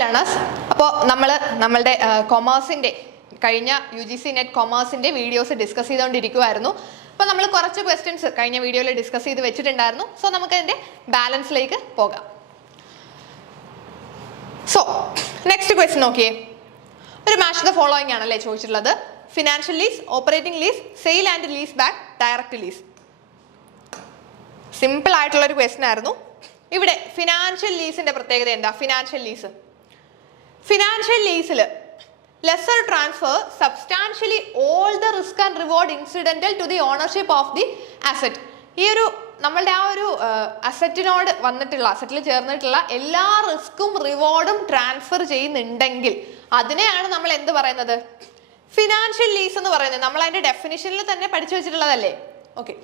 Hi learners. അപ്പോൾ നമ്മളുടെ കൊമേഴ്സിൻ്റെ കഴിഞ്ഞ UGC നെറ്റ് കൊമേഴ്സിൻ്റെ വീഡിയോസ് ഡിസ്കസ് ചെയ്തുകൊണ്ടിരിക്കുമായിരുന്നു. അപ്പോൾ നമ്മൾ കുറച്ച് ക്വസ്റ്റ്യൻസ് കഴിഞ്ഞ വീഡിയോയിൽ ഡിസ്കസ് ചെയ്ത് വെച്ചിട്ടുണ്ടായിരുന്നു. സോ നമുക്ക് അതിൻ്റെ ബാലൻസിലേക്ക് പോകാം. സോ നെക്സ്റ്റ് ക്വസ്റ്റ്യൻ നോക്കിയേ. ഒരു മാച്ച് ദ ഫോളോയിങ് ആണല്ലേ ചോദിച്ചിട്ടുള്ളത്. Financial lease, operating lease, sale and lease back, direct lease. Simple ആയിട്ടുള്ളൊരു ക്വസ്റ്റ്യൻ ആയിരുന്നു. ഇവിടെ ഫിനാൻഷ്യൽ ലീസിന്റെ പ്രത്യേകത എന്താ? ഫിനാൻഷ്യൽ ലീസിൽ lessor transfer substantially all the risk and reward incidental to the ownership of the asset. ഈ ഒരു നമ്മളുടെ ആ ഒരു അസറ്റിനോട് വന്നിട്ടുള്ള അസറ്റിൽ ചേർന്നിട്ടുള്ള എല്ലാ റിസ്ക്കും റിവാർഡും ട്രാൻസ്ഫർ ചെയ്യുന്നുണ്ടെങ്കിൽ അതിനെയാണ് നമ്മൾ എന്ത് പറയുന്നത്? ഫിനാൻഷ്യൽ ലീസ് എന്ന് പറയുന്നത്. നമ്മൾ അതിന്റെ ഡെഫിനിഷനിൽ തന്നെ പഠിച്ചു വെച്ചിട്ടുള്ളതല്ലേ. ഓക്കെ,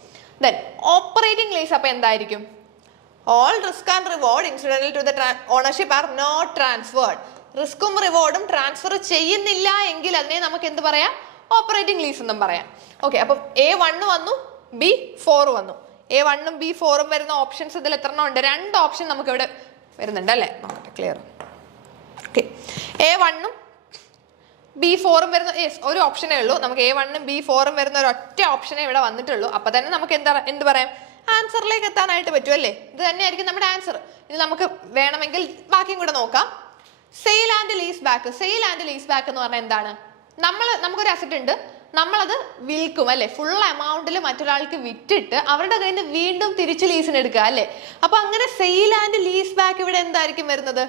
ദെൻ ഓപ്പറേറ്റിംഗ് ലീസ് അപ്പൊ എന്തായിരിക്കും? All risk and reward incidental to the ownership are not transferred. റിസ്ക്കും റിവാർഡും ട്രാൻസ്ഫർ ചെയ്യുന്നില്ല എങ്കിൽ അതിനെ നമുക്ക് എന്ത് പറയാം? ഓപ്പറേറ്റിംഗ് ലീസ് എന്നും പറയാം. ഓക്കെ, അപ്പം A1 വന്നു, B4 വന്നു. A1 ഉം B4 ഉം വരുന്ന ഓപ്ഷൻസ് ഇതിൽ എത്ര എണ്ണം ഉണ്ട്? 2 ഓപ്ഷൻ നമുക്ക് ഇവിടെ വരുന്നുണ്ട് അല്ലേ? നോക്കട്ടെ, ക്ലിയർ. ഓക്കെ, A1 ഉം B4 ഉം വരുന്ന ഒരു ഓപ്ഷനേ ഉള്ളൂ. നമുക്ക് A1 ഉം B4 ഉം വരുന്ന ഒരു ഒറ്റ ഓപ്ഷനേ ഇവിടെ വന്നിട്ടുള്ളൂ. അപ്പൊ തന്നെ നമുക്ക് എന്ത് പറയാം? ആൻസറിലേക്ക് എത്താനായിട്ട് പറ്റും അല്ലേ? ഇത് തന്നെയായിരിക്കും നമ്മുടെ ആൻസർ. ഇനി നമുക്ക് വേണമെങ്കിൽ ബാക്കിയും കൂടെ നോക്കാം. Sale and lease back. Sale and lease back എന്ന് പറഞ്ഞാൽ എന്താണ്? നമുക്കൊരു അസറ്റ് ഉണ്ട്, നമ്മളത് വിൽക്കും അല്ലെ? ഫുൾ എമൗണ്ടിൽ മറ്റൊരാൾക്ക് വിറ്റിട്ട് അവരുടെ കയ്യിൽ നിന്ന് വീണ്ടും തിരിച്ച് ലീസിന് എടുക്കുക അല്ലെ? അപ്പൊ അങ്ങനെ സെയിൽ ആൻഡ് ലീസ് ബാക്ക് ഇവിടെ എന്തായിരിക്കും വരുന്നത്?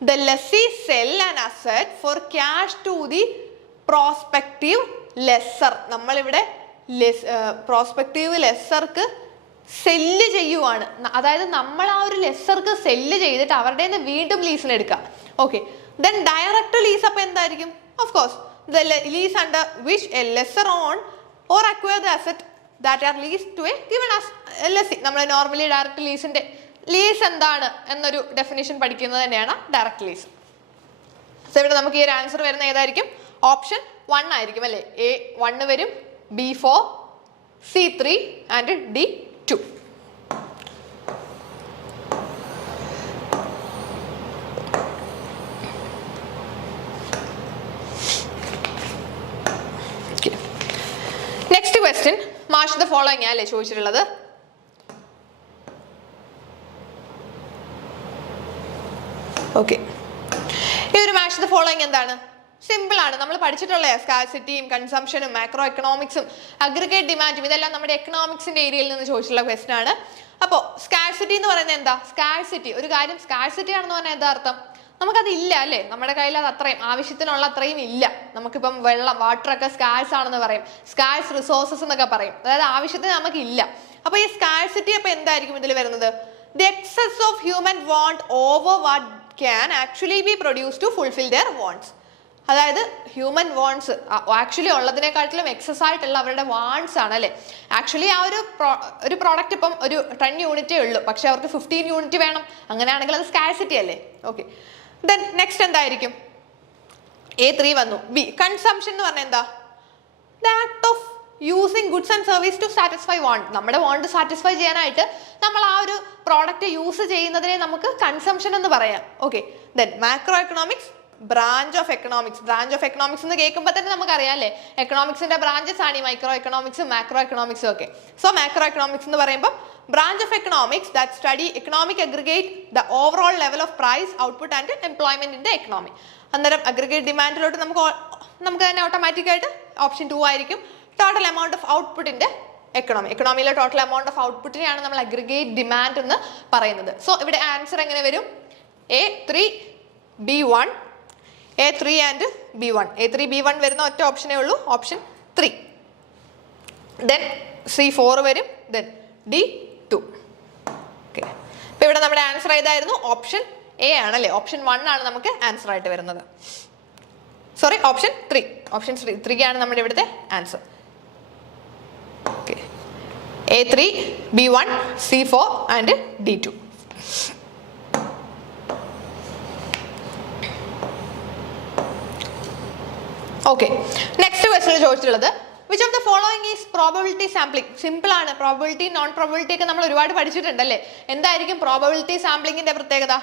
The lessee sell an asset for cash to the prospective lessor. നമ്മളിവിടെ പ്രോസ്പെക്റ്റീവ് ലെസ്സർക്ക് സെല്ല് ചെയ്യുവാണ്. അതായത് നമ്മൾ ആ ഒരു ലെസ്സർക്ക് സെല്ല് ചെയ്തിട്ട് അവരുടെ നിന്ന് വീണ്ടും ലീസിന് എടുക്കുക. ഓക്കെ, ദെൻ ഡയറക്റ്റ് ലീസ് അപ്പൊ എന്തായിരിക്കും? Of course the lease under which a lessor own or acquire the asset that are lease to a given lessee. നമ്മൾ നോർമലി ഡയറക്റ്റ് ലീസിന്റെ ലീസ് എന്താണ് എന്നൊരു ഡെഫിനിഷൻ പഠിക്കുന്നത് തന്നെയാണ് ഡയറക്റ്റ് ലീസ്. സോ ഇവിടെ നമുക്ക് ഈ ഒരു ആൻസർ വരുന്ന ഏതായിരിക്കും? ഓപ്ഷൻ 1 ആയിരിക്കും അല്ലേ? A1 വരും, B4, C3 and D2. Next question, match the following അല്ലേ ചോദിച്ചിട്ടുള്ളത്. ഓക്കെ, ഈ ഒരു മാച്ച് ദ ഫോളോയിങ് എന്താണ്? സിമ്പിൾ ആണ്. നമ്മൾ പഠിച്ചിട്ടുള്ള സ്കാർസിറ്റിയും കൺസംഷനും മാക്രോ എക്കണോമിക്സും അഗ്രിഗേറ്റ് ഡിമാൻഡും ഇതെല്ലാം നമ്മുടെ എക്കണോമിക്സിന്റെ ഏരിയയിൽ നിന്ന് ചോദിച്ചിട്ടുള്ള ക്വസ്റ്റൻ ആണ്. അപ്പോൾ സ്കാർസിറ്റി എന്ന് പറയുന്നത് എന്താ? സ്കാർസിറ്റി, ഒരു കാര്യം സ്കാർസിറ്റി ആണെന്ന് പറഞ്ഞാൽ എന്താ അർത്ഥം? നമുക്കത് ഇല്ല അല്ലേ? നമ്മുടെ കയ്യിൽ അത് അത്രയും ആവശ്യത്തിനുള്ള അത്രയും ഇല്ല. നമുക്കിപ്പം വെള്ളം, വാട്ടർ ഒക്കെ സ്കാർസ് ആണെന്ന് പറയും, സ്കാർസ് റിസോഴ്സസ് എന്നൊക്കെ പറയും. അതായത് ആവശ്യത്തിന് നമുക്ക് ഇല്ല. അപ്പൊ ഈ സ്കാർസിറ്റി അപ്പൊ എന്തായിരിക്കും ഇതിൽ വരുന്നത്? The excess of human want over what can actually be produce to fulfil their wants. അതായത് ഹ്യൂമൻ വാണ്ട്സ് ആക്ച്വലി ഉള്ളതിനെക്കാട്ടിലും എക്സസ് ആയിട്ടുള്ള അവരുടെ വാണ്ട്സ് ആണ് അല്ലെ? ആക്ച്വലി ആ ഒരു പ്രോഡക്റ്റ് ഇപ്പം ഒരു 10 യൂണിറ്റേ ഉള്ളൂ, പക്ഷെ അവർക്ക് 15 യൂണിറ്റ് വേണം. അങ്ങനെയാണെങ്കിൽ അത് സ്കാർസിറ്റി അല്ലേ? ഓക്കെ, ദെൻ നെക്സ്റ്റ് എന്തായിരിക്കും? A3 വന്നു. B കൺസംഷൻ എന്ന് പറഞ്ഞാൽ എന്താ? The act of using goods and service to satisfy want. നമ്മുടെ വാണ്ട് സാറ്റിസ്ഫൈ ചെയ്യാനായിട്ട് നമ്മൾ ആ ഒരു പ്രോഡക്റ്റ് യൂസ് ചെയ്യുന്നതിനെ നമുക്ക് കൺസംഷൻ എന്ന് പറയാം. Okay, then macro economics, branch of economics. Branch of economics എന്ന് കേൾക്കുമ്പോൾ തന്നെ നമുക്കറിയാം അല്ലേ? എക്കണോമിക്സിന്റെ ബ്രാഞ്ചസ് ആണ് ഈ മൈക്രോ എക്കണോമിക്സും മാക്രോ എക്കണോമിക്സും ഒക്കെ. സോ മാക്രോ എക്കണോമിക്സ് എന്ന് പറയുമ്പോൾ branch of economics that study economic aggregate the overall level of price, output and employment in the economy. അന്നേരം അഗ്രിഗേറ്റ് ഡിമാൻഡിലോട്ട് നമുക്ക് തന്നെ ഓട്ടോമാറ്റിക് ആയിട്ട് ഓപ്ഷൻ 2 ആയിരിക്കും. ടോട്ടൽ എമൗണ്ട് ഓഫ് ഔട്ട്പുട്ടിന്റെ എക്കണോമിയിലെ ടോട്ടൽ എമൗണ്ട് ഓഫ് ഔട്ട്പുട്ടിനെയാണ് നമ്മൾ അഗ്രിഗേറ്റ് ഡിമാൻഡ് എന്ന് പറയുന്നത്. സോ ഇവിടെ ആൻസർ എങ്ങനെ വരും? A3, B1, A3 and B1. A3, B1 വരുന്ന ഒറ്റ ഓപ്ഷനേ ഉള്ളൂ, ഓപ്ഷൻ 3. ദെൻ C4 വരും, ദെൻ D2. ഓക്കെ, അപ്പൊ ഇവിടെ നമ്മുടെ ആൻസർ ഏതായിരുന്നു? ഓപ്ഷൻ A ആണല്ലേ? ഓപ്ഷൻ 1 ആണ് നമുക്ക് ആൻസർ ആയിട്ട് വരുന്നത്. Sorry, option 3. ഓപ്ഷൻ 3 ആണ് നമ്മുടെ ഇവിടുത്തെ answer. Okay, A3, B1, C4 and D2. Okay, next question ചോദിച്ചിട്ടുള്ളത് Which of the following is probability sampling? Simple ആണ്. Probability, non-probability ഒക്കെ നമ്മൾ ഒരുപാട് പഠിച്ചിട്ടുണ്ടല്ലേ. എന്തായിരിക്കും probability sampling ന്റെ പ്രത്യേകത?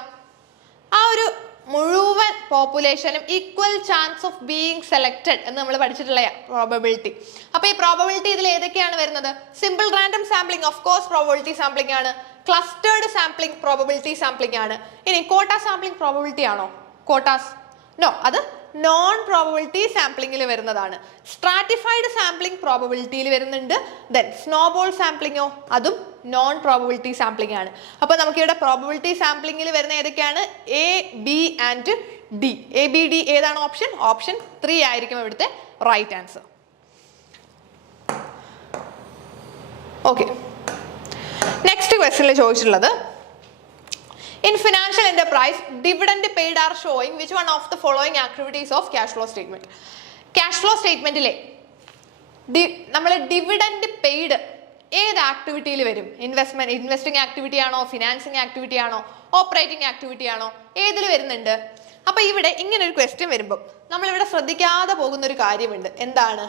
ആ ഒരു മുഴുവൻ പോപ്പുലേഷനും equal chance of being selected എന്ന് നമ്മൾ പഠിച്ചിട്ടുള്ള പ്രോബബിലിറ്റി. അപ്പൊ ഈ പ്രോബബിലിറ്റി ഇതിൽ ഏതൊക്കെയാണ് വരുന്നത്? Simple random sampling of course probability sampling ആണ്, ക്ലസ്റ്റേർഡ് സാമ്പിളിംഗ് പ്രോബബിലിറ്റി സാമ്പിളിംഗ് ആണ്. ഇനി കോട്ട സാമ്പിളിംഗ് പ്രോബബിലിറ്റി ആണോ? കോട്ടാസ് നോ, അത് നോൺ പ്രോബബിലിറ്റി സാമ്പിളിംഗിൽ വരുന്നതാണ്. സ്ട്രാറ്റിഫൈഡ് സാമ്പിളിംഗ് പ്രോബബിലിറ്റിയിൽ വരുന്നുണ്ട്. ദെൻ സ്നോബോൾ സാമ്പിളിങ്ങോ അതും നോൺ പ്രോബബിലിറ്റി സാമ്പിളിംഗ് ആണ്. അപ്പൊ നമുക്ക് ഇവിടെ പ്രോബബിലിറ്റി സാമ്പിളിംഗിൽ വരുന്ന ഏതൊക്കെയാണ്? A, B and D. A, B, D ഏതാണ് ഓപ്ഷൻ? ഓപ്ഷൻ 3 ആയിരിക്കും ഇവിടുത്തെ റൈറ്റ് ആൻസർ. ഓക്കെ, നെക്സ്റ്റ് ക്വസ്റ്റ്യനിൽ ചോദിച്ചിട്ടുള്ളത് in financial enterprise dividend paid are showing which one of the following activities of cash flow statement. Cash flow statementile നമ്മൾ dividend paid ഏത് ആക്ടിവിറ്റിയിൽ വരും? Investing activity ആണോ, financing activity ആണോ, operating activity ആണോ, ഏതിൽ വരുന്നുണ്ട്? അപ്പൊ ഇവിടെ ഇങ്ങനെ ഒരു ക്വസ്റ്റ്യൻ വരുമ്പോൾ നമ്മളിവിടെ ശ്രദ്ധിക്കാതെ പോകുന്ന ഒരു കാര്യമുണ്ട്. എന്താണ്?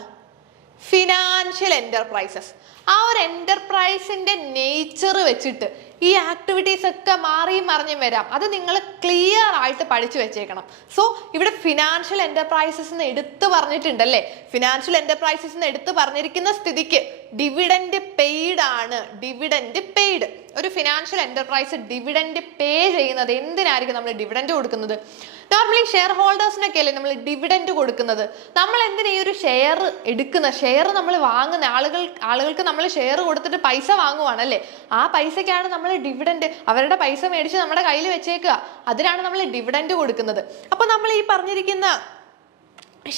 Financial enterprises. ആ ഒരു എന്റർപ്രൈസിന്റെ നേച്ചർ വെച്ചിട്ട് ഈ ആക്ടിവിറ്റീസ് ഒക്കെ മാറിയും മറിഞ്ഞും വരാം. അത് നിങ്ങൾ ക്ലിയർ ആയിട്ട് പഠിച്ചു വെച്ചേക്കണം. സോ ഇവിടെ ഫിനാൻഷ്യൽ എന്റർപ്രൈസസ് എന്ന് എടുത്തു പറഞ്ഞിട്ടുണ്ടല്ലേ. ഫിനാൻഷ്യൽ എന്റർപ്രൈസസ് എന്ന് എടുത്തു പറഞ്ഞിരിക്കുന്ന സ്ഥിതിക്ക് ഡിവിഡൻഡ് പെയ്ഡ് ആണ്. Dividend paid. ഒരു ഫിനാൻഷ്യൽ എന്റർപ്രൈസ് ഡിവിഡൻഡ് പേ ചെയ്യുന്നത് എന്തിനായിരിക്കും നമ്മൾ ഡിവിഡൻഡ് കൊടുക്കുന്നത്? നോർമലി ഷെയർ ഹോൾഡേഴ്സിനൊക്കെ അല്ലേ നമ്മൾ ഡിവിഡൻഡ് കൊടുക്കുന്നത്. നമ്മൾ എന്തിനാ ഈ ഒരു ഷെയർ എടുക്കുന്ന, ഷെയർ നമ്മൾ വാങ്ങുന്ന ആളുകൾക്ക് നമ്മൾ ഷെയർ കൊടുത്തിട്ട് പൈസ വാങ്ങുവാണല്ലേ. ആ പൈസക്കാണ് നമ്മൾ ഡിവിഡൻഡ്, അവരുടെ പൈസ മേടിച്ച് നമ്മുടെ കയ്യിൽ വെച്ചേക്കുക. അതിനാണ് നമ്മൾ ഡിവിഡൻഡ് കൊടുക്കുന്നത്. അപ്പൊ നമ്മൾ ഈ പറഞ്ഞിരിക്കുന്ന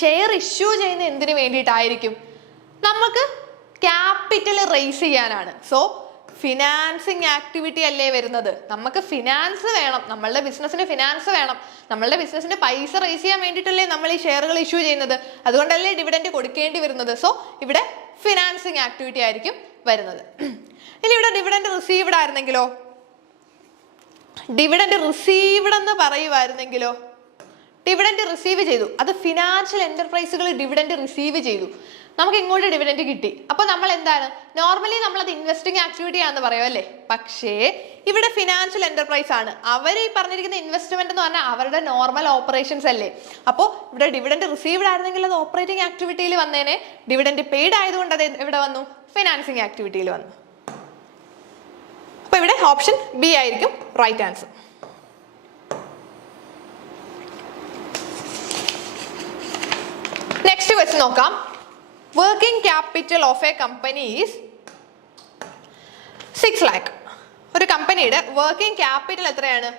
ഷെയർ ഇഷ്യൂ ചെയ്യുന്ന എന്തിനു വേണ്ടിയിട്ടായിരിക്കും? നമുക്ക് ക്യാപിറ്റൽ റേസ് ചെയ്യാനാണ്. സോ ഫിനാൻസിങ് ആക്ടിവിറ്റി അല്ലേ വരുന്നത്. നമുക്ക് ഫിനാൻസ് വേണം, നമ്മളുടെ ബിസിനസ്സിന് ഫിനാൻസ് വേണം. നമ്മളുടെ ബിസിനസ്സിന്റെ പൈസ റേസ് ചെയ്യാൻ വേണ്ടിയിട്ടല്ലേ നമ്മൾ ഈ ഷെയറുകൾ ഇഷ്യൂ ചെയ്യുന്നത്. അതുകൊണ്ടല്ലേ ഡിവിഡൻഡ് കൊടുക്കേണ്ടി വരുന്നത്. സോ ഇവിടെ ഫിനാൻസിങ് ആക്ടിവിറ്റി ആയിരിക്കും വരുന്നത്. ഇനി ഇവിടെ ഡിവിഡൻഡ് റിസീവ്ഡ് ആയിരുന്നെങ്കിലോ? ഡിവിഡൻഡ് റിസീവ്ഡ് എന്ന് പറയുമായിരുന്നെങ്കിലോ? ഡിവിഡൻഡ് റിസീവ് ചെയ്തു, അത് ഫിനാൻഷ്യൽ എന്റർപ്രൈസുകൾ ഡിവിഡൻഡ് റിസീവ് ചെയ്തു, നമുക്ക് ഇങ്ങോട്ട് ഡിവിഡൻഡ് കിട്ടി. അപ്പൊ നമ്മൾ എന്താണ്? നോർമലി നമ്മളത് ഇൻവെസ്റ്റിംഗ് ആക്ടിവിറ്റി ആണെന്ന് പറയും അല്ലേ. പക്ഷേ ഇവിടെ ഫിനാൻഷ്യൽ എന്റർപ്രൈസ് ആണ്. അവർ ഈ പറഞ്ഞിരിക്കുന്ന ഇൻവെസ്റ്റ്മെന്റ് എന്ന് പറഞ്ഞാൽ അവരുടെ നോർമൽ ഓപ്പറേഷൻസ് അല്ലേ. അപ്പോൾ ഇവിടെ ഡിവിഡൻഡ് റിസീവ്ഡ് ആയിരുന്നെങ്കിൽ അത് ഓപ്പറേറ്റിംഗ് ആക്ടിവിറ്റിയിൽ വന്നേനെ. ഡിവിഡൻഡ് പെയ്ഡ് ആയതുകൊണ്ട് അത് എവിടെ വന്നു? ഫിനാൻസിങ് ആക്ടിവിറ്റിയിൽ വന്നു. അപ്പൊ ഇവിടെ ഓപ്ഷൻ ബി ആയിരിക്കും റൈറ്റ് ആൻസർ. നെക്സ്റ്റ് ക്വസ്റ്റ്യൻ നോക്കാം. Working capital of A company is 6 lakh. ഒരു കമ്പനിയുടെ വർക്കിംഗ് ക്യാപിറ്റൽ എത്രയാണ്?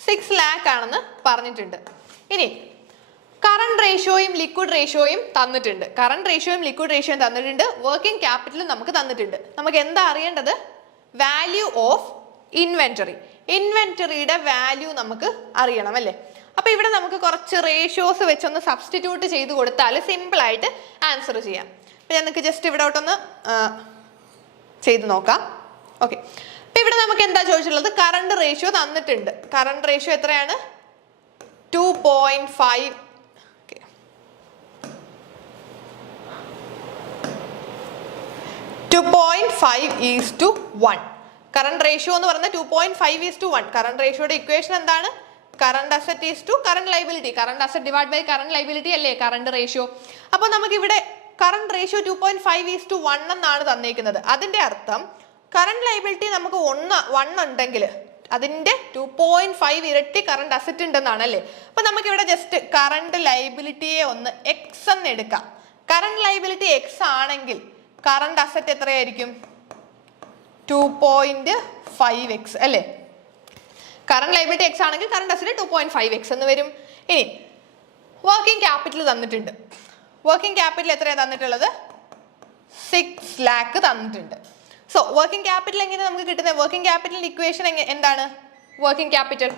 6 lakh ആണെന്ന് പറഞ്ഞിട്ടുണ്ട്. ഇനി കറണ്ട് റേഷ്യോയും ലിക്വിഡ് റേഷ്യോയും തന്നിട്ടുണ്ട്. കറണ്ട് റേഷ്യോയും ലിക്വിഡ് റേഷ്യോയും തന്നിട്ടുണ്ട്. വർക്കിംഗ് ക്യാപിറ്റലും നമുക്ക് തന്നിട്ടുണ്ട്. നമുക്ക് എന്താ അറിയേണ്ടത്? Value of inventory. ഇൻവെന്ററിയുടെ വാല്യൂ നമുക്ക് അറിയണം അല്ലേ. അപ്പൊ ഇവിടെ നമുക്ക് കുറച്ച് റേഷ്യോസ് വെച്ചൊന്ന് സബ്സ്റ്റിറ്റ്യൂട്ട് ചെയ്ത് കൊടുത്താൽ സിമ്പിൾ ആയിട്ട് ആൻസർ ചെയ്യാം. അപ്പൊ ഞാൻ നിങ്ങൾക്ക് ജസ്റ്റ് ഇവിടോട്ടൊന്ന് ചെയ്ത് നോക്കാം. ഓക്കെ, അപ്പൊ ഇവിടെ നമുക്ക് എന്താ ചോദിച്ചിട്ടുള്ളത്? കറണ്ട് റേഷ്യോ തന്നിട്ടുണ്ട്. കറണ്ട് റേഷ്യോ എത്രയാണ്? 2.5. 2.5:1. കറണ്ട് റേഷ്യോ എന്ന് പറയുന്നത് 2.5:1. കറണ്ട് റേഷ്യോയുടെ ഇക്വേഷൻ എന്താണ്? Current asset is to current liability. Current asset divide by current liability അല്ലേ കറണ്ട് റേഷ്യോ. അപ്പൊ നമുക്ക് ഇവിടെ കറണ്ട് റേഷ്യോ 2.5:1 എന്നാണ് തന്നിരിക്കുന്നത്. അതിന്റെ അർത്ഥം കറണ്ട് ലൈബിലിറ്റി നമുക്ക് 1 ഉണ്ടെങ്കിൽ അതിന്റെ 2.5 ഇരട്ടി കറണ്ട് അസറ്റ് ഉണ്ടെന്നാണ് അല്ലേ. അപ്പൊ നമുക്ക് ഇവിടെ ജസ്റ്റ് കറണ്ട് ലൈബിലിറ്റിയെ ഒന്ന് എക്സ് എന്ന് എടുക്കാം. കറണ്ട് ലൈബിലിറ്റി എക്സ് ആണെങ്കിൽ കറണ്ട് അസറ്റ് എത്രയായിരിക്കും? 2.5x അല്ലേ. കറണ്ട് ലൈബിലിറ്റി എക്സ് ആണെങ്കിൽ കറണ്ട് അസറ്റ് 2.5x എന്ന് വരും. ഇനി വർക്കിംഗ് ക്യാപിറ്റൽ തന്നിട്ടുണ്ട്. വർക്കിംഗ് ക്യാപിറ്റൽ എത്രയാണ് തന്നിട്ടുള്ളത്? 6 lakh തന്നിട്ടുണ്ട്. സോ വർക്കിംഗ് ക്യാപിറ്റൽ എങ്ങനെ നമുക്ക് കിട്ടുന്നത്? വർക്കിംഗ് ക്യാപിറ്റൽ ഇക്വേഷൻ എന്താണ്? Working capital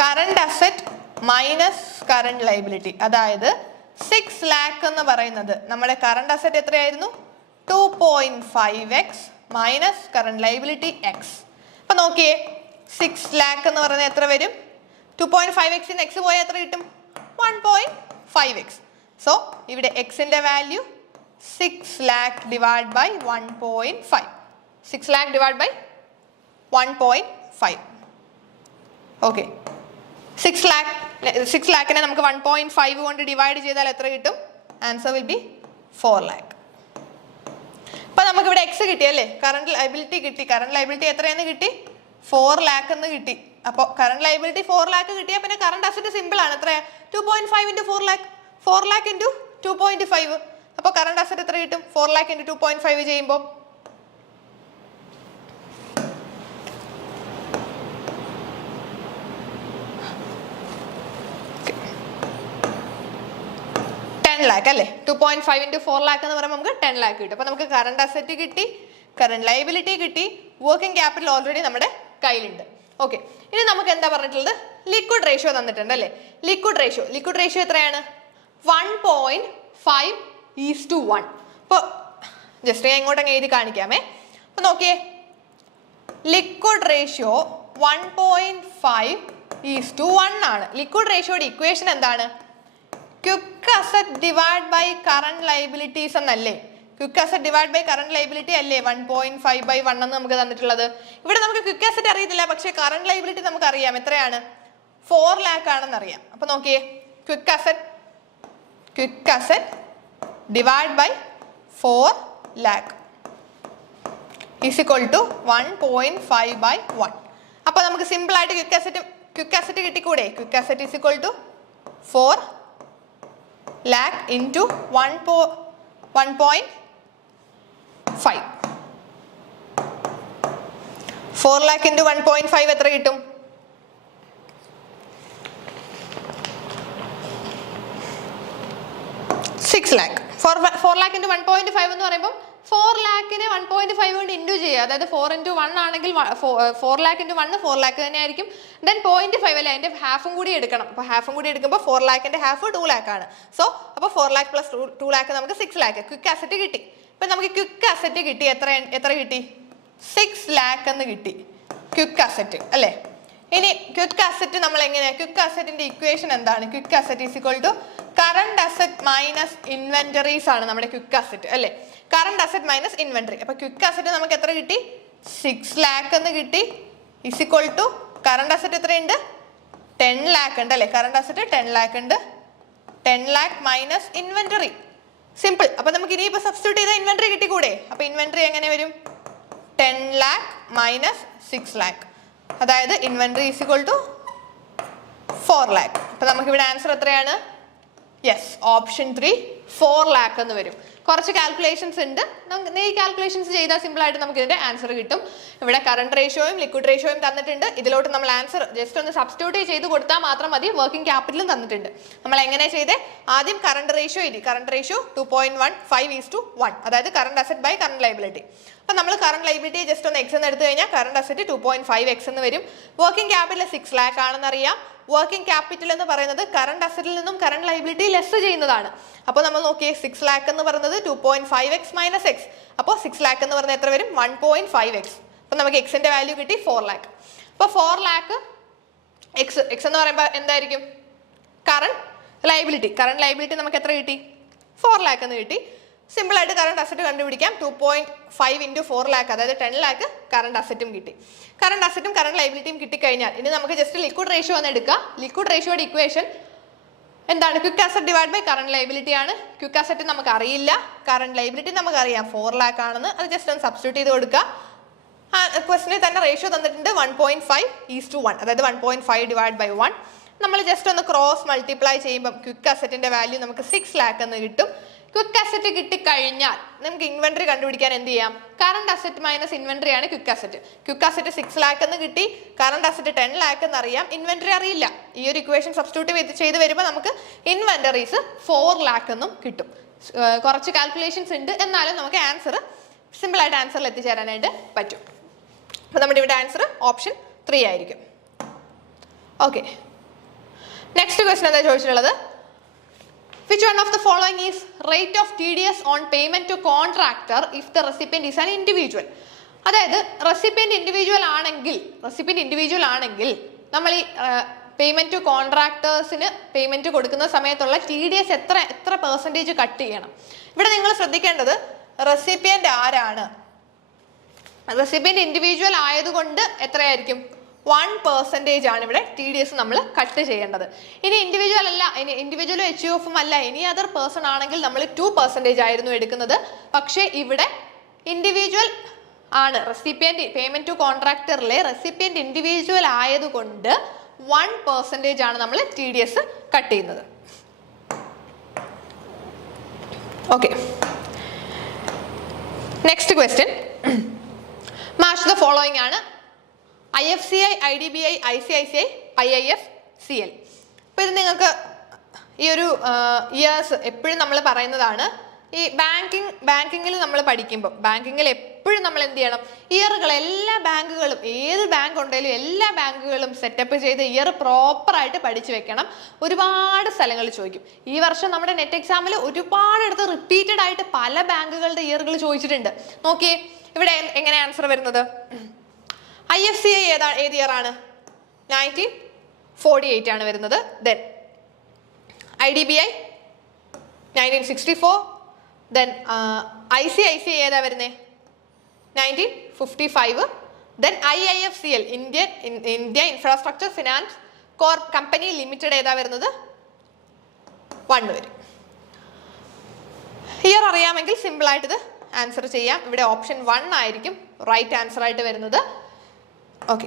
current asset minus current liability. അതായത് 6 lakh എന്ന് പറയുന്നത് നമ്മുടെ കറണ്ട് അസറ്റ് എത്രയായിരുന്നു? 2.5x minus current liability X. അപ്പൊ നോക്കിയേ, 6 lakh എന്ന് പറയുന്നത് എത്ര വരും? 2.5x എക്സ് പോയാൽ എത്ര കിട്ടും? 1.5x. സോ ഇവിടെ എക്സിന്റെ value 6 lakh divide by 1.5. 6 lakh divide by 1.5. Okay 6 ലാഖിനെ നമുക്ക് 1.5 കൊണ്ട് ഡിവൈഡ് ചെയ്താൽ എത്ര കിട്ടും? Answer will be 4 lakh. അപ്പൊ നമുക്ക് ഇവിടെ എക്സ് കിട്ടി അല്ലേ? കറണ്ട് ലയബിലിറ്റി കിട്ടി. കറണ്ട് ലയബിലിറ്റി എത്രയെന്ന് കിട്ടി? 4 lakh എന്ന് കിട്ടി. അപ്പോൾ കറണ്ട് ലയബിലിറ്റി 4 lakh കിട്ടിയാൽ പിന്നെ കറണ്ട് അസറ്റ് സിമ്പിൾ ആണ്. എത്രയാ? 2.5 into 4 lakh. 4 lakh into 2.5. അപ്പോൾ കറണ്ട് അസറ്റ് എത്ര കിട്ടും? 4 lakh into 2.5 ചെയ്യുമ്പോൾ 10 lakh അല്ലേ? 2.5 into 4 lakh എന്ന് പറയുമ്പോൾ നമുക്ക് 10 lakh കിട്ടും. അപ്പോൾ നമുക്ക് കറണ്ട് അസറ്റ് കിട്ടി, കറണ്ട് ലയബിലിറ്റി കിട്ടി, വർക്കിംഗ് ക്യാപിറ്റൽ ഓൾറെഡി നമ്മുടെ കയ്യിലുണ്ട്. ഓക്കെ, ഇനി നമുക്ക് എന്താ പറഞ്ഞിട്ടുള്ളത്? ലിക്വിഡ് റേഷ്യോ തന്നിട്ടുണ്ട് അല്ലേ? ലിക്വിഡ് റേഷ്യോ എത്രയാണ്? 1.5:1. അപ്പോൾ ജസ്റ്റ് ഞാൻ ഇങ്ങോട്ടങ്ങ് എഴുതി കാണിക്കാമേ. അപ്പോൾ നോക്കിയേ, ലിക്വിഡ് റേഷ്യോ 1.5:1 ആണ്. ലിക്വിഡ് റേഷ്യോയുടെ ഇക്വേഷൻ എന്താണ്? Quick asset divide by current liabilities എന്നല്ലേ? Quick asset divide by current liability അല്ലേ 1.5/1 എന്ന് നമുക്ക് തന്നിട്ടുള്ളത്. ഇവിടെ നമുക്ക് ക്വിക്ക് അസറ്റ് അറിയത്തില്ല, പക്ഷേ കറണ്ട് ലയബിലിറ്റി നമുക്ക് അറിയാം. എത്രയാണ്? 4 lakh ആണെന്ന് അറിയാം. അപ്പൊ നോക്കിയേ, quick asset divide by 4 lakh is equal to 1.5/1. അപ്പൊ നമുക്ക് സിമ്പിൾ ആയിട്ട് ക്വിക്ക് അസറ്റ് കിട്ടിക്കൂടെ? Quick asset is equal to 4 lakh into 1.5. 4 lakh into 1.5 എത്ര കിട്ടും? 6 lakh. 4 lakh into 1.5 എന്ന് പറയുമ്പോൾ 4 lakhനെ 1.5 കൊണ്ട് ഇൻറ്റു ചെയ്യുക. അതായത് 4 into 1 ആണെങ്കിൽ 4 lakh into 1 4 lakh തന്നെ ആയിരിക്കും. ദെൻ 0.5 അല്ലേ, അതിന്റെ ഹാഫും കൂടി എടുക്കണം. അപ്പോൾ ഹാഫും കൂടി എടുക്കുമ്പോൾ 4 lakhന്റെ ഹാഫ് 2 lakh ആണ്. സോ അപ്പോൾ 4 lakh plus 2 lakh നമുക്ക് 6 lakh ക്വിക്ക് അസറ്റ് കിട്ടി. ഇപ്പം നമുക്ക് ക്വിക്ക് അസറ്റ് കിട്ടി. എത്ര കിട്ടി? 6 lakh എന്ന് കിട്ടി ക്വിക്ക് അസറ്റ് അല്ലേ? ഇനി ക്വിക്ക് അസറ്റ് നമ്മൾ എങ്ങനെയാണ്? ക്വിക്ക് അസറ്റിന്റെ ഇക്വേഷൻ എന്താണ്? Quick asset is equal to current asset minus inventories ആണ് നമ്മുടെ ക്വിക്ക് അസറ്റ് അല്ലേ? Current asset minus inventory. അപ്പൊ ക്വിക്ക് അസറ്റ് നമുക്ക് എത്ര കിട്ടി? 6 lakh എന്ന് കിട്ടി. Is equal to current asset എത്രയുണ്ട്? 10 lakh ഉണ്ട് അല്ലേ? കറണ്ട് അസറ്റ് 10 lakh ഉണ്ട്. 10 lakh മൈനസ് ഇൻവെന്ററി. സിമ്പിൾ. അപ്പൊ നമുക്ക് ഇനിയിപ്പോ സബ്സ്റ്റിറ്റ്യൂട്ട് ചെയ്ത ഇൻവെന്ററി കിട്ടിക്കൂടെ? അപ്പൊ ഇൻവെന്ററി എങ്ങനെ വരും? 10 lakh മൈനസ് 6 lakh. അതായത് inventory is equal to 4 lakh. അപ്പൊ നമുക്ക് ഇവിടെ ആൻസർ എത്രയാണ്? യെസ്, ഓപ്ഷൻ 3 4 lakh എന്ന് വരും. കുറച്ച് കാൽക്കുലേഷൻസ് ഉണ്ട്. ഈ കാൽക്കുലേഷൻസ് ചെയ്താൽ സിമ്പിൾ ആയിട്ട് നമുക്ക് ഇതിന്റെ ആൻസർ കിട്ടും. ഇവിടെ കറണ്ട് റേഷ്യോയും ലിക്വിഡ് റേഷ്യോയും തന്നിട്ടുണ്ട്. ഇതിലോട്ട് നമ്മൾ ആൻസർ ജസ്റ്റ് ഒന്ന് സബ്സ്റ്റിറ്റ്യൂട്ട് ചെയ്ത് കൊടുത്താൽ മാത്രം മതി. വർക്കിംഗ് ക്യാപിറ്റലും തന്നിട്ടുണ്ട്. നമ്മൾ എങ്ങനെ ചെയ്തേ? ആദ്യം കറണ്ട് റേഷ്യോ 2.15:1, അതായത് current asset by current liability. അപ്പൊ നമ്മൾ കറണ്ട് ലയബിലിറ്റി ജസ്റ്റ് ഒന്ന് എക്സ് എന്ന് എടുത്തു കഴിഞ്ഞാൽ കറണ്ട് അസറ്റ് 2.5x എന്ന് വരും. വർക്കിംഗ് ക്യാപിറ്റൽ 6 lakh ആണെന്ന് അറിയാം. വർക്കിംഗ് ക്യാപിറ്റൽ എന്ന് പറയുന്നത് കറണ്ട് അസറ്റിൽ നിന്നും കറണ്ട് ലയബിലിറ്റി ലെസ് ചെയ്യുന്നതാണ്. അപ്പോൾ നമ്മൾ നോക്കിയേ, 6 lakh എന്ന് പറയുന്നത് 2.5x മൈനസ് എക്സ്. അപ്പോൾ 6 lakh എന്ന് പറയുന്നത് എത്ര വരും? 1.5x. അപ്പോൾ നമുക്ക് എക്സിന്റെ വാല്യൂ കിട്ടി 4 lakh. അപ്പോൾ 4 lakh എക്സ് എന്ന് പറയുമ്പോൾ എന്തായിരിക്കും? കറണ്ട് ലയബിലിറ്റി നമുക്ക് എത്ര കിട്ടി? 4 lakh എന്ന് കിട്ടി. സിമ്പിൾ ആയിട്ട് കറണ്ട് അസറ്റ് കണ്ടുപിടിക്കാം. 2.5 into 4 lakh, അതായത് 10 lakh കറണ്ട് അസറ്റും കിട്ടി. കറണ്ട് അസറ്റും കറണ്ട് ലയബിലിറ്റിയും കിട്ടിക്കഴിഞ്ഞാൽ ഇനി നമുക്ക് ജസ്റ്റ് ലിക്വിഡ് റേഷ്യോ ഒന്ന് എടുക്കാം. ലിക്വിഡ് റേഷ്യോയുടെ ഇക്വേഷൻ എന്താണ്? Quick asset divide by current liability ആണ്. ക്വിക്ക് അസറ്റ് നമുക്ക് അറിയില്ല, കറണ്ട് ലയബിലിറ്റി നമുക്ക് അറിയാം 4 lakh ആണെന്ന്. അത് ജസ്റ്റ് ഒന്ന് സബ്സ്റ്റിറ്റ്യൂട്ട് ചെയ്ത് കൊടുക്കുക. ക്വസ്റ്റിനിൽ തന്നെ റേഷ്യോ തന്നിട്ടുണ്ട് 1.5:1, അതായത് 1.5 ഡിവൈഡ് ബൈ 1. നമ്മൾ ജസ്റ്റ് ഒന്ന് ക്രോസ് മൾട്ടിപ്ലൈ ചെയ്യുമ്പോൾ ക്വിക്ക് അസറ്റിന്റെ വാല്യൂ നമുക്ക് 6 lakh എന്ന് കിട്ടും. ക്വിക്ക് അസറ്റ് കിട്ടിക്കഴിഞ്ഞാൽ നമുക്ക് ഇൻവെന്ററി കണ്ടുപിടിക്കാൻ എന്ത് ചെയ്യാം? കറണ്ട് അസറ്റ് മൈനസ് ഇൻവെന്ററി ആണ് quick asset. Quick asset 6 lakh എന്ന് കിട്ടി, കറണ്ട് അസറ്റ് 10 lakh എന്ന് അറിയാം, ഇൻവെന്ററി അറിയില്ല. ഈ ഒരു ഇക്വേഷൻ സബ്സ്റ്റിറ്റ്യൂട്ട് ചെയ്ത് വരുമ്പോൾ നമുക്ക് ഇൻവെന്ററീസ് 4 lakh എന്നും കിട്ടും. കുറച്ച് കാൽക്കുലേഷൻസ് ഉണ്ട്, എന്നാലും നമുക്ക് ആൻസർ സിമ്പിൾ ആയിട്ട് ആൻസറിൽ എത്തിച്ചേരാനായിട്ട് പറ്റും. അപ്പോൾ നമ്മുടെ ഇവിടെ ആൻസർ ഓപ്ഷൻ 3 ആയിരിക്കും. ഓക്കെ, നെക്സ്റ്റ് ക്വസ്റ്റൻ എന്താ ചോദിച്ചിട്ടുള്ളത്? Which one of the following is rate of TDS on payment to contractor if the recipient is an individual? അതായത് റെസിപ്പിയന്റ് ഇൻഡിവിജ്വൽ ആണെങ്കിൽ നമ്മൾ ഈ പേയ്മെന്റ് ടു കോൺട്രാക്ടേഴ്സിന് പേയ്മെന്റ് കൊടുക്കുന്ന സമയത്തുള്ള TDS എത്ര പെർസെൻറ്റേജ് കട്ട് ചെയ്യണം? ഇവിടെ നിങ്ങൾ ശ്രദ്ധിക്കേണ്ടത് റെസിപ്പിയന്റ് ആരാണ്? റെസിപ്പിയന്റ് ഇൻഡിവിജ്വൽ ആയതുകൊണ്ട് എത്രയായിരിക്കും? 1% ആണ് ഇവിടെ TDS നമ്മൾ കട്ട് ചെയ്യേണ്ടത്. ഇനി ഇൻഡിവിജ്വൽ അല്ല, ഇനി ഇൻഡിവിജ്വലും HUF അല്ല, എനി അതർ പേഴ്സൺ ആണെങ്കിൽ നമ്മൾ 2% ആയിരുന്നു എടുക്കുന്നത്. പക്ഷേ ഇവിടെ ഇൻഡിവിജ്വൽ ആണ് റെസിപ്പിയന്റ്, പേയ്മെന്റ് ടു കോൺട്രാക്ടറിലെ റെസിപ്പിയന്റ് ഇൻഡിവിജ്വൽ ആയതുകൊണ്ട് 1% ആണ് നമ്മൾ TDS കട്ട് ചെയ്യുന്നത്. Okay, next question match the following ആണ്. IFCI, IDBI, ICICI, IIFCL. അപ്പോൾ ഇത് നിങ്ങൾക്ക് ഈ ഒരു ഇയേഴ്സ് എപ്പോഴും നമ്മൾ പറയുന്നതാണ്. ഈ ബാങ്കിങ്ങിൽ നമ്മൾ പഠിക്കുമ്പോൾ ബാങ്കിങ്ങിൽ എപ്പോഴും നമ്മൾ എന്ത് ചെയ്യണം, ഇയറുകൾ എല്ലാ ബാങ്കുകളും, ഏത് ബാങ്ക് ഉണ്ടെങ്കിലും എല്ലാ ബാങ്കുകളും സെറ്റപ്പ് ചെയ്ത് ഇയർ പ്രോപ്പറായിട്ട് പഠിച്ചു വെക്കണം. ഒരുപാട് സ്ഥലങ്ങളിൽ ചോദിക്കും. ഈ വർഷം നമ്മുടെ നെറ്റ് എക്സാമിൽ ഒരുപാടടുത്ത് റിപ്പീറ്റഡ് ആയിട്ട് പല ബാങ്കുകളുടെ ഇയറുകൾ ചോദിച്ചിട്ടുണ്ട്. നോക്കിയേ ഇവിടെ എങ്ങനെ ആൻസർ വരുന്നത്. IFCI ഏത് ഇയർ ആണ്? 1948 ആണ് വരുന്നത്. Then IDBI 1964. ദെൻ ICICI ഏതാ വരുന്നത്? 1955. Then IIFCL India infrastructure finance company limited ഏതാ വരുന്നത്? 1 വരും. ഇയർ അറിയാമെങ്കിൽ സിമ്പിൾ ആയിട്ട് ഇത് ആൻസർ ചെയ്യാം. ഇവിടെ ഓപ്ഷൻ 1 ആയിരിക്കും റൈറ്റ് ആൻസർ ആയിട്ട് വരുന്നത്. Okay,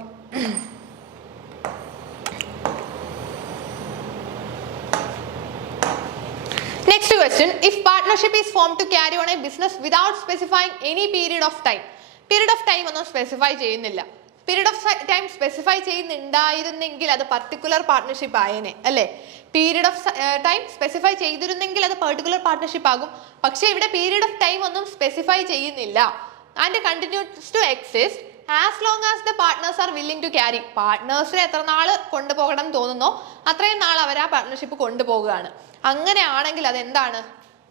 next question. If partnership is formed to carry on a business without specifying any period of time. Period of time ഒന്നും സ്പെസിഫൈ ചെയ്യുന്നില്ല. പീരീഡ് ഓഫ് ടൈം സ്പെസിഫൈ ചെയ്യുന്നുണ്ടായിരുന്നെങ്കിൽ അത് പർട്ടിക്കുലർ പാർട്ട്ണർഷിപ്പ് ആയേനെ അല്ലേ. Period of time specify ചെയ്തിരുന്നെങ്കിൽ അത് particular partnership ആകും. പക്ഷെ ഇവിടെ period of time ഒന്നും സ്പെസിഫൈ ചെയ്യുന്നില്ല. And continues to exist as long as the partners are willing to carry. പാർട്ട്നേഴ്സിനെ എത്ര നാൾ കൊണ്ടുപോകണം തോന്നുന്നോ അത്രയും നാൾ അവർ ആ പാർട്ട്ണർഷിപ്പ് കൊണ്ടുപോകുകയാണ്. അങ്ങനെയാണെങ്കിൽ അതെന്താണ്?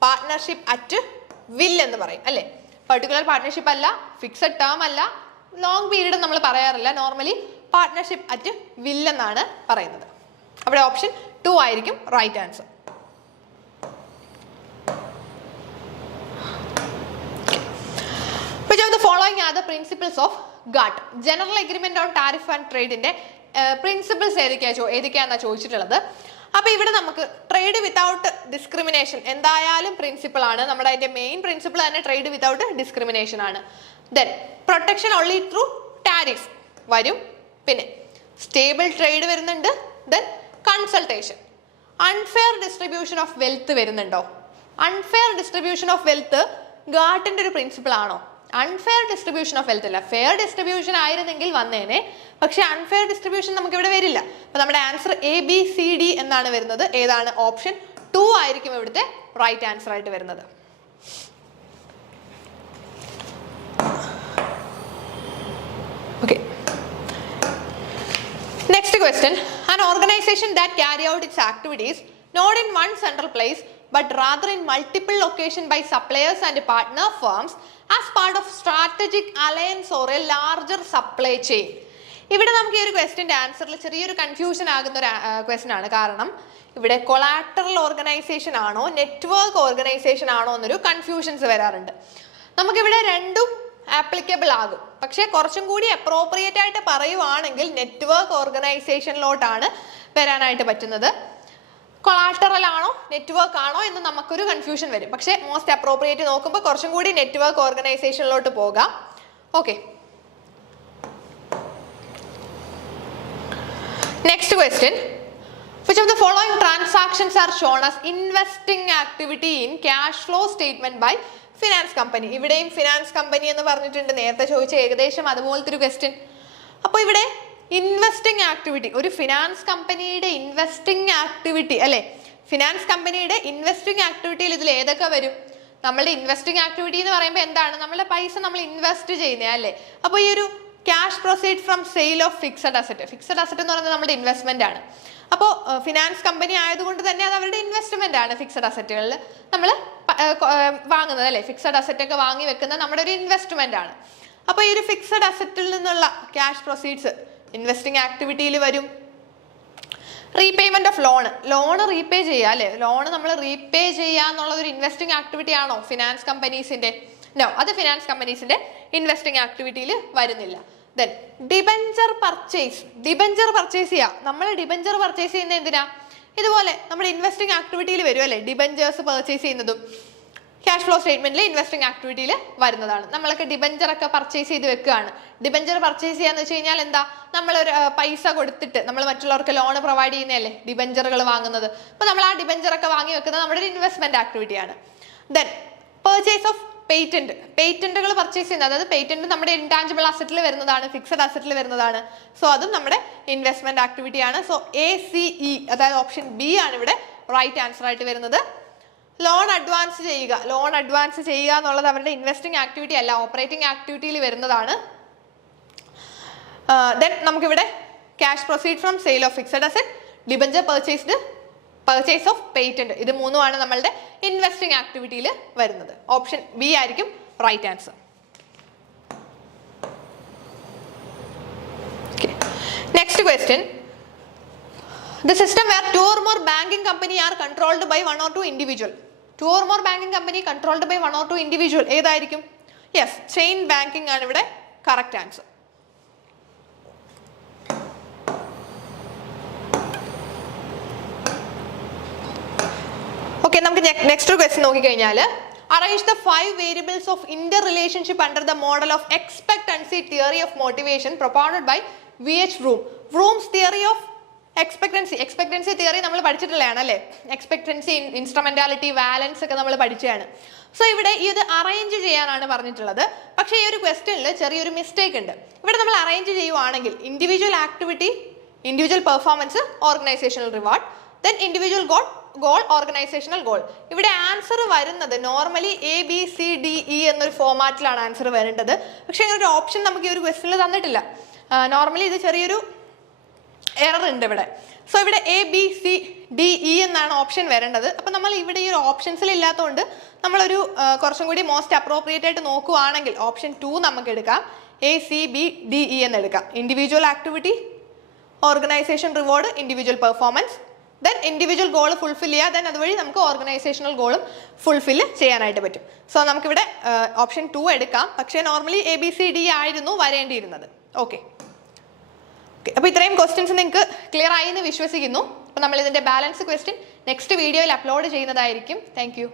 പാർട്ട്ണർഷിപ്പ് അറ്റ് വിൽ എന്ന് പറയും അല്ലേ. പെർട്ടിക്കുലർ പാർട്ട്ണർഷിപ്പ് അല്ല, ഫിക്സഡ് ടേം അല്ല, ലോങ് പീരീഡ് നമ്മൾ പറയാറില്ല. നോർമലി പാർട്ട്ണർഷിപ്പ് അറ്റ് വിൽ എന്നാണ് പറയുന്നത്. അവിടെ ഓപ്ഷൻ 2 ആയിരിക്കും right answer. Which of the following are the principles of GATT? General Agreement on Tariff and Trade-ന്റെ പ്രിൻസിപ്പിൾസ് ഏതൊക്കെയാണെന്നാണ് ചോദിച്ചിട്ടുള്ളത്. അപ്പോൾ ഇവിടെ നമുക്ക് ട്രേഡ് വിത്തൗട്ട് ഡിസ്ക്രിമിനേഷൻ എന്തായാലും പ്രിൻസിപ്പിൾ ആണ്. നമ്മുടെ അതിന്റെ മെയിൻ പ്രിൻസിപ്പിൾ തന്നെ ട്രേഡ് വിത്തൗട്ട് ഡിസ്ക്രിമിനേഷൻ ആണ്. Then protection only through tariff വരും. പിന്നെ സ്റ്റേബിൾ ട്രേഡ് വരുന്നുണ്ട്. Then consultation. Unfair distribution of wealth വരുന്നുണ്ടോ? അൺഫെയർ ഡിസ്ട്രിബ്യൂഷൻ ഓഫ് വെൽത്ത് ഗാട്ടിന്റെ ഒരു പ്രിൻസിപ്പിൾ ആണോ? അൺഫെയർ ഡിസ്ട്രിബ്യൂഷൻ ഓഫ് വെൽത്ത് അല്ല, ഫെയർ ഡിസ്ട്രിബ്യൂഷൻ ആയിരുന്നെങ്കിൽ വന്നേനെ. പക്ഷെ അൺഫെയർ ഡിസ്ട്രിബ്യൂഷൻ നമുക്ക് ഇവിടെ വരില്ല. അപ്പൊ നമ്മുടെ ആൻസർ ABCD എന്നാണ് വരുന്നത്. ഏതാണ്? ഓപ്ഷൻ 2 ആയിരിക്കും ഇവിടുത്തെ റൈറ്റ് ആൻസർ ആയിട്ട് വരുന്നത്. Okay, next question. An organization that carry out its activities not in one central place but rather in multiple locations by suppliers and partner firms as part of strategic alliance or a larger supply chain. ഇവിടെ നമുക്ക് ഈ ഒരു ക്വസ്റ്റ്യൻ്റെ ആൻസറിൽ ചെറിയൊരു confusion ആകുന്ന ഒരു question ആണ്. കാരണം ഇവിടെ കൊളാറ്ററൽ ഓർഗനൈസേഷൻ ആണോ നെറ്റ്വർക്ക് ഓർഗനൈസേഷൻ ആണോ എന്നൊരു കൺഫ്യൂഷൻസ് വരാറുണ്ട്. നമുക്കിവിടെ രണ്ടും ആപ്ലിക്കബിൾ ആകും. പക്ഷേ കുറച്ചും കൂടി അപ്രോപ്രിയേറ്റ് ആയിട്ട് പറയുവാണെങ്കിൽ നെറ്റ്വർക്ക് ഓർഗനൈസേഷനിലോട്ടാണ് വരാനായിട്ട് പറ്റുന്നത്. കൊളാറ്ററൽ ആണോ നെറ്റ്വർക്ക് ആണോ എന്ന് നമുക്കൊരു കൺഫ്യൂഷൻ വരും. പക്ഷേ മോസ്റ്റ് അപ്രോപ്രിയേറ്റ് നോക്കുമ്പോൾ കുറച്ചും കൂടി നെറ്റ്വർക്ക് ഓർഗനൈസേഷനിലോട്ട് പോകാം. Okay, next question. Which of the following transactions are shown as investing activity in cash flow statement by finance company? ഇവിടെയും ഫിനാൻസ് കമ്പനി എന്ന് പറഞ്ഞിട്ടുണ്ട്. നേരത്തെ ചോദിച്ച ഏകദേശം അതുപോലത്തെ ഒരു ക്വസ്റ്റ്യൻ. അപ്പോൾ ഇവിടെ ഇൻവെസ്റ്റിംഗ് ആക്ടിവിറ്റി, ഒരു ഫിനാൻസ് കമ്പനിയുടെ ഇൻവെസ്റ്റിംഗ് ആക്ടിവിറ്റി അല്ലെ. ഫിനാൻസ് കമ്പനിയുടെ ഇൻവെസ്റ്റിംഗ് ആക്ടിവിറ്റിയിൽ ഇതിൽ ഏതൊക്കെ വരും? നമ്മളുടെ ഇൻവെസ്റ്റിംഗ് ആക്ടിവിറ്റി എന്ന് പറയുമ്പോൾ എന്താണ്? നമ്മുടെ പൈസ നമ്മൾ ഇൻവെസ്റ്റ് ചെയ്യുന്നത് അല്ലേ. അപ്പോൾ ഈ ഒരു cash proceed from sale of fixed asset. Fixed asset എന്ന് പറയുന്നത് നമ്മുടെ ഇൻവെസ്റ്റ്മെന്റ് ആണ്. അപ്പോൾ ഫിനാൻസ് കമ്പനി ആയതുകൊണ്ട് തന്നെ അത് അവരുടെ ഇൻവെസ്റ്റ്മെന്റ് ആണ്. ഫിക്സഡ് അസറ്റുകളിൽ നമ്മൾ വാങ്ങുന്നത് അല്ലേ. ഫിക്സഡ് അസറ്റ് ഒക്കെ വാങ്ങി വെക്കുന്നത് നമ്മുടെ ഒരു ഇൻവെസ്റ്റ്മെന്റ് ആണ്. അപ്പോൾ ഈ ഒരു ഫിക്സഡ് അസറ്റിൽ നിന്നുള്ള ക്യാഷ് പ്രൊസീഡ്സ് ഇൻവെസ്റ്റിംഗ് ആക്ടിവിറ്റിയിൽ വരും. റീപേയ്മെന്റ് ഓഫ് ലോൺ റീപേ ചെയ്യുക അല്ലേ. ലോൺ നമ്മൾ റീപേ ചെയ്യുക എന്നുള്ള ഒരു ഇൻവെസ്റ്റിംഗ് ആക്ടിവിറ്റി ആണോ ഫിനാൻസ് കമ്പനീസിന്റെ? നോ, അത് ഫിനാൻസ് കമ്പനീസിന്റെ ഇൻവെസ്റ്റിംഗ് ആക്ടിവിറ്റിയിൽ വരുന്നില്ല. ദെൻ ഡിബഞ്ചർ പർച്ചേസ് ചെയ്യുക. നമ്മൾ ഡിബഞ്ചർ പർച്ചേസ് ചെയ്യുന്നത് എന്തിനാ? ഇതുപോലെ നമ്മുടെ ഇൻവെസ്റ്റിംഗ് ആക്ടിവിറ്റിയിൽ വരും അല്ലേ, ഡിബഞ്ചേഴ്സ് പർച്ചേസ് ചെയ്യുന്നതും ക്യാഷ് ഫ്ലോ സ്റ്റേറ്റ്മെന്റിൽ ഇൻവെസ്റ്റിംഗ് ആക്ടിവിറ്റിയിൽ വരുന്നതാണ്. നമ്മളൊക്കെ ഡിബഞ്ചർ ഒക്കെ പർച്ചേസ് ചെയ്ത് വെക്കുകയാണ്. ഡിബഞ്ചർ പർച്ചേസ് ചെയ്യാന്ന് വെച്ച് കഴിഞ്ഞാൽ എന്താ, നമ്മളൊരു പൈസ കൊടുത്തിട്ട് നമ്മൾ മറ്റുള്ളവർക്ക് ലോൺ പ്രൊവൈഡ് ചെയ്യുന്നതല്ലേ ഡിബഞ്ചറുകൾ വാങ്ങുന്നത്. അപ്പൊ നമ്മൾ ആ ഡിബഞ്ചർ ഒക്കെ വാങ്ങി വെക്കുന്നത് നമ്മുടെ ഒരു ഇൻവെസ്റ്റ്മെന്റ് ആക്ടിവിറ്റിയാണ്. ദെൻ പർച്ചേസ് ഓഫ് പേറ്റന്റുകൾ പർച്ചേസ് ചെയ്യുന്നത്, അതായത് പേറ്റന്റ് നമ്മുടെ ഇൻടാഞ്ചിബിൾ അസറ്റിൽ വരുന്നതാണ്, ഫിക്സഡ് അസറ്റിൽ വരുന്നതാണ്. സോ അതും നമ്മുടെ ഇൻവെസ്റ്റ്മെന്റ് ആക്ടിവിറ്റിയാണ്. സോ ACE അതായത് ഓപ്ഷൻ ബി ആണ് ഇവിടെ റൈറ്റ് ആൻസർ ആയിട്ട് വരുന്നത്. ലോൺ അഡ്വാൻസ് ചെയ്യുക എന്നുള്ളത് അവരുടെ ഇൻവെസ്റ്റിംഗ് ആക്ടിവിറ്റി അല്ല, ഓപ്പറേറ്റിംഗ് ആക്ടിവിറ്റിയിൽ വരുന്നതാണ്. ദെൻ നമുക്കിവിടെ cash proceed from sale of fixed asset, debenture purchase of patent, ഇത് മൂന്നുമാണ് നമ്മളുടെ ഇൻവെസ്റ്റിംഗ് ആക്ടിവിറ്റിയിൽ വരുന്നത്. ഓപ്ഷൻ ബി ആയിരിക്കും right answer. Next question, the system where two or more banking company are controlled by one or two individual. Two or more banking company controlled by one or two individual ഏതായിരിക്കും? Yes, chain banking ആണ് ഇവിടെ correct answer. Okay, നമുക്ക് next question നോക്കിക്കഴിഞ്ഞാൽ arrange the 5 variables of interrelationship under the model of expectancy theory of motivation propounded by VH Vroom. Vroom's theory of expectancy theory നമ്മൾ പഠിച്ചിട്ടുള്ളതാണ് അല്ലേ. Expectancy, instrumentality, വാലൻസ് ഒക്കെ നമ്മൾ പഠിച്ചതാണ്. So ഇവിടെ ഇത് അറേഞ്ച് ചെയ്യാനാണ് പറഞ്ഞിട്ടുള്ളത്. പക്ഷേ ഈ ഒരു ക്വസ്റ്റ്യനിൽ ചെറിയൊരു മിസ്റ്റേക്ക് ഉണ്ട്. ഇവിടെ നമ്മൾ അറേഞ്ച് ചെയ്യുവാണെങ്കിൽ individual activity, individual performance, organisational reward, then individual goal, organisational goal. ഇവിടെ ആൻസർ വരുന്നത് നോർമലി ABCDE എന്നൊരു ഫോമാറ്റിലാണ് ആൻസർ വരേണ്ടത്. പക്ഷേ അങ്ങനെ ഒരു ഓപ്ഷൻ നമുക്ക് ഈ ഒരു ക്വസ്റ്റ്യനിൽ തന്നിട്ടില്ല. നോർമലി ഇത് ചെറിയൊരു എറർ ഉണ്ട് ഇവിടെ. സോ ഇവിടെ ABCDE എന്നാണ് ഓപ്ഷൻ വരേണ്ടത്. അപ്പം നമ്മൾ ഇവിടെ ഈ ഒരു ഓപ്ഷൻസിൽ ഇല്ലാത്തതുകൊണ്ട് നമ്മളൊരു കുറച്ചും കൂടി മോസ്റ്റ് അപ്രോപ്രിയേറ്റ് ആയിട്ട് നോക്കുവാണെങ്കിൽ ഓപ്ഷൻ 2 നമുക്ക് എടുക്കാം. ACBDE എന്ന് എടുക്കാം. Individual activity, organisation reward, individual performance, then individual goal fulfil ചെയ്യുക, ദെൻ അതുവഴി നമുക്ക് ഓർഗനൈസേഷണൽ ഗോളും ഫുൾഫിൽ ചെയ്യാനായിട്ട് പറ്റും. സോ നമുക്കിവിടെ ഓപ്ഷൻ 2 എടുക്കാം. പക്ഷേ നോർമലി ABCDE ആയിരുന്നു വരേണ്ടിയിരുന്നത്. ഓക്കെ, അപ്പോൾ ഇത്രയും ക്വസ്റ്റ്യൻസ് നിങ്ങൾക്ക് ക്ലിയർ ആയി എന്ന് വിശ്വസിക്കുന്നു. അപ്പോൾ നമ്മൾ ഇതിൻ്റെ ബാലൻസ് ക്വസ്റ്റ്യൻ നെക്സ്റ്റ് വീഡിയോയിൽ അപ്ലോഡ് ചെയ്യുന്നതായിരിക്കും. Thank you.